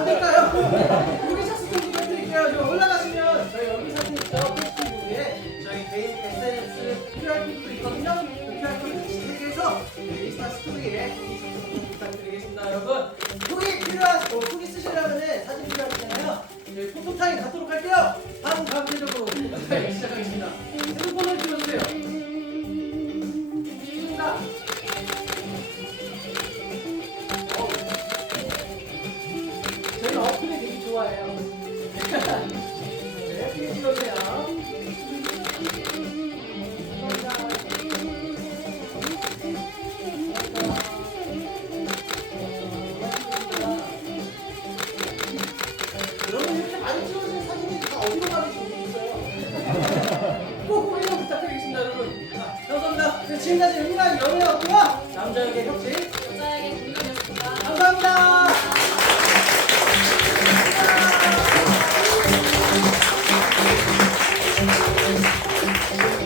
안 될까요? 여기 착수 좀 부탁드릴게요. 좀 올라가시면 저희 여기 사진이죠. 페이스북에 저희 개인 SNS QR 코드도 있거든요. 그 QR 코드 검색해서 인스타 스토리에 후기 작성 좀 부탁드리겠습니다, 여러분. 후기 필요한 어, 뭐 후기 쓰시려면 사진 필요하시잖아요. 이제 포토타임 갖도록 할게요. 다음 감사드리고 시작. 여러분 이렇게 많이 찍어주신 사진이 다 어디로 가는지 모르겠어요. 꼭 확인 부탁드리겠습니다, 여러분. 자, 감사합니다. 네, 지금까지 흥남 연애였고요. 남자 역의 혁진.